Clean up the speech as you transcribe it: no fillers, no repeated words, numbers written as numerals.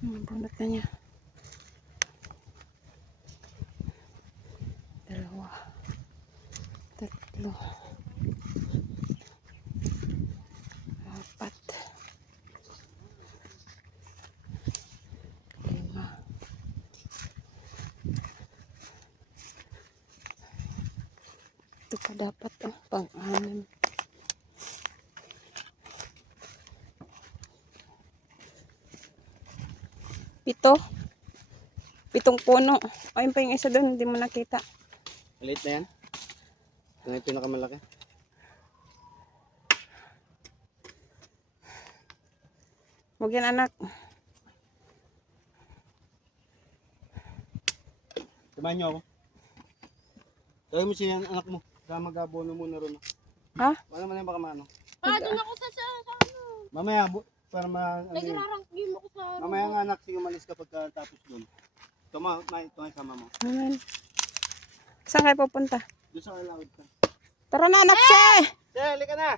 Bunot na niya. Dalawa. Tatlo. Apat. Lima. Ito pa dapat pang-anim. Pito. Pitong puno. Ayun pa yung isa doon, hindi mo nakita. Maliit na yan? Ito na yung pinakamalaki. Huwag yan, anak. Samahan niyo ako. Tawag mo siya anak mo. Kaya mag-abono muna ron. Ha? Wala man yan baka maano. Doon ako sa ano. Mamaya, para ma... Nag-rarangkin ako sa ano. Mamaya nga anak, sige umalis ka pagkatapos doon. Ito nga sama mo. Amen. Saan kayo pupunta? Doon sa kalawad ka. Tara na, anak, se! Halika na!